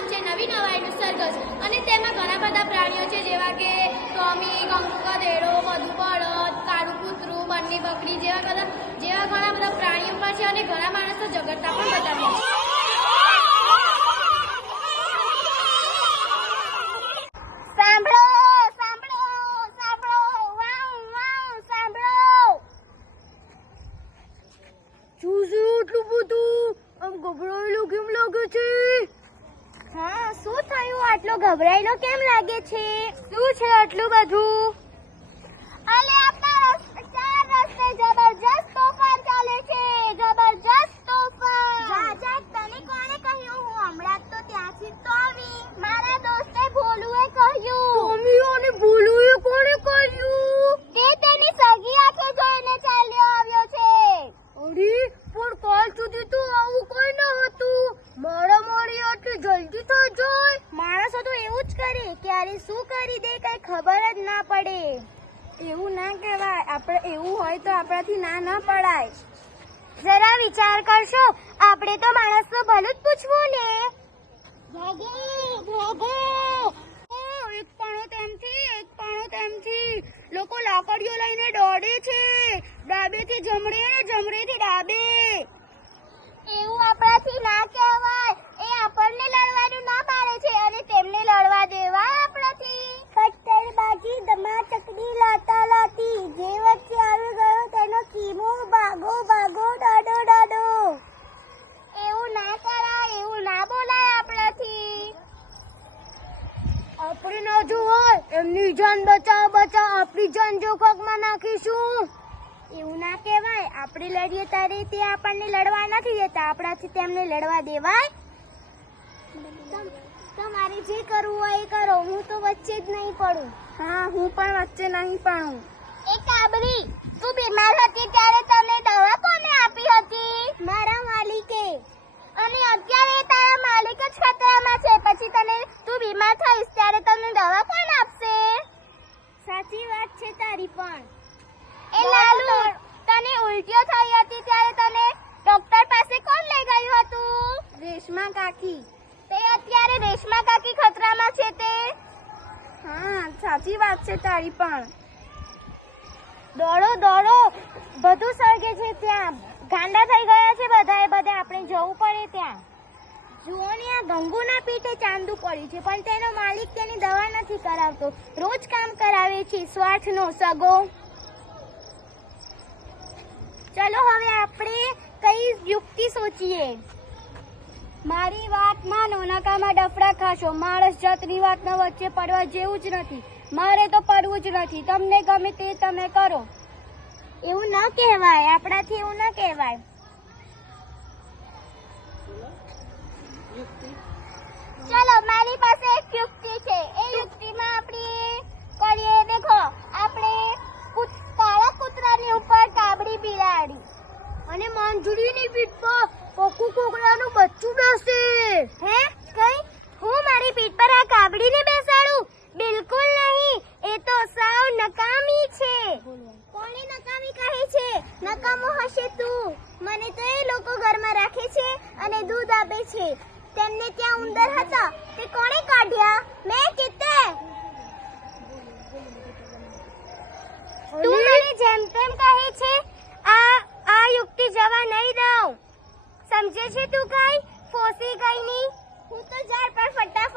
નામ છે નવી નવાઈનું સરઘસ અને તેમાં ઘણા બધા પ્રાણીઓ છે જેવા કે ટોમી, ગંગદેડો, મધુ બળદ, કાળું કૂતરું, બંની બકરી જેવા ઘણા બધા પ્રાણીઓ પણ છે અને ઘણા માણસો ઝઘડતા પણ બતાવ્યા છે. સાંભળો સાંભળો સાંભળો વાવ વાવ સાંભળો. શું એટલું બધું? આમ ગભરાયેલું કેમ લાગે છે? હા, શું થયું? આટલો ગભરાયેલો કેમ લાગે છે? શું છે આટલું બધું? અલે આપણા ચાર રસ્તે જબરજસ્ત તોફાન ચાલે છે, જબરજસ્ત તોફાન. રાજા, તને કોણે કહ્યું? હું હમણાં તો ત્યાંથી તો આવી. મારા દોસ્તે ભોલુએ કહ્યું. ટોમી અને ભોલુએ કોણે કહ્યું? તે તેની સગી આંખે જોઈને ચાલ્યો આવ્યો છે. અરે પણ કાલ સુધી તો આવું કઈ ન હતું. મારી આટલી જલ્દી થઈ જાય? માણસો તો એવું જ કરે, ક્યારે શું કરી દે કઈ ખબર જ ના પડે. એવું ના કહેવાય. આપણે એવું હોય તો આપણાથી ના પડાય. જરા વિચાર કરશો, આપણે તો માણસનું ભલું જ પૂછવું ને. ભાગો ભાગો! એક પાણો તેમથી લોકો લાકડીઓ લઈને દોડે છે, ડાબેથી જમણે ને જમણેથી ડાબે. એવું આપણાથી ના કહેવાય. એ આપણને લડવાનું ના પાડે છે અને તેમને લડવા દેવાય આપણાથી. પથ્થરબાજી ધમા ચકડી લાતા લાતી, જે વચ્ચે આવી ગયો તેનો કીમો ભાગો ભાગો ડાડો ડાડો. એવું ના કરાય, એવું ના બોલાય આપણાથી. આપણે ના જોવાય, એમની જાન બચાવ આપણી જાન જોખમમાં નાખીશું. એવું ના કહેવાય. આપણે લડીએ ત્યારે તે આપણને લડવા નથી દેતા, આપણાથી તેમને લડવા દેવાય. તમારે જે કરવું હોય એ કરો, હું તો વચ્ચે જ નહીં પડું. હા, હું પણ વચ્ચે નહીં પડું. એ કાબરી, તું બીમાર હતી ત્યારે તને દવા કોને આપી હતી? મારા માલિકે. અને અત્યારે તારા માલિક જ ખતરામાં છે, પછી તું બીમાર થઈશ ત્યારે તને દવા કોણ આપશે? સાચી વાત છે તારી પણ. એ લાલુ, તને ઉલટીઓ થઈ હતી ત્યારે તને ડોક્ટર પાસે કોણ લઈ ગયું હતું? રેશમા કાકી. તે અત્યારે રેશમા કાકી ખતરામાં છે તે. હા, સાચી વાત છે તારી પણ. દોડો દોડો, બધું સળગે છે ત્યાં. ગાંડા થઈ ગયા છે બધા આપણે જવું પડે ત્યાં. જુઓ ને, આ ગંગુના પીઠે ચાંદુ પડ્યું છે, પણ તેનો માલિક તેની દવા નથી કરાવતો, રોજ કામ કરાવે છે. સ્વાર્થનો સગો. ચલો હવે આપણે કઈ યુક્તિ સોચીએ. મારી વાત માનો, નકામાં ડફડા ખાશો. માણસ જાતની વાતમાં વચ્ચે પડવા જેવું જ નથી. મારે તો પડવું જ નથી. તમને ગમે તે તમે કરો. એવું ન કહેવાય, આપણાથી એવું ન કહેવાય. ચલો, મારી પાસે એક યુક્તિ છે. એ યુક્તિમાં આપણે કરીએ. દેખો, આપણે કાળા કૂતરાની ઉપર કાબડી બિલાડી અને માંજુડીની પીઠ પર કોકુ કોકડાનું બચ્ચું બેસે. હે? કઈ? હું મારી પીઠ પર આ કાબડીને બેસાડું? બિલકુલ નહીં. એ તો સાવ નકામી છે. કોણે નકામી કહે છે? નકામો હશે તું. મને તો એ લોકો ઘરમાં રાખે છે અને દૂધ આપે છે. તેમને ત્યાં ઉંદર હતા, તે કોણે કાઢ્યા? મેં કીતે. તું મને જેમ તેમ કહે છે. આ યુક્તિ જવા નહીં દઉં. સમજે છે તું? કઈ ફોસી ગઈ ની. હું તો ઝાડ પર ફટાફટ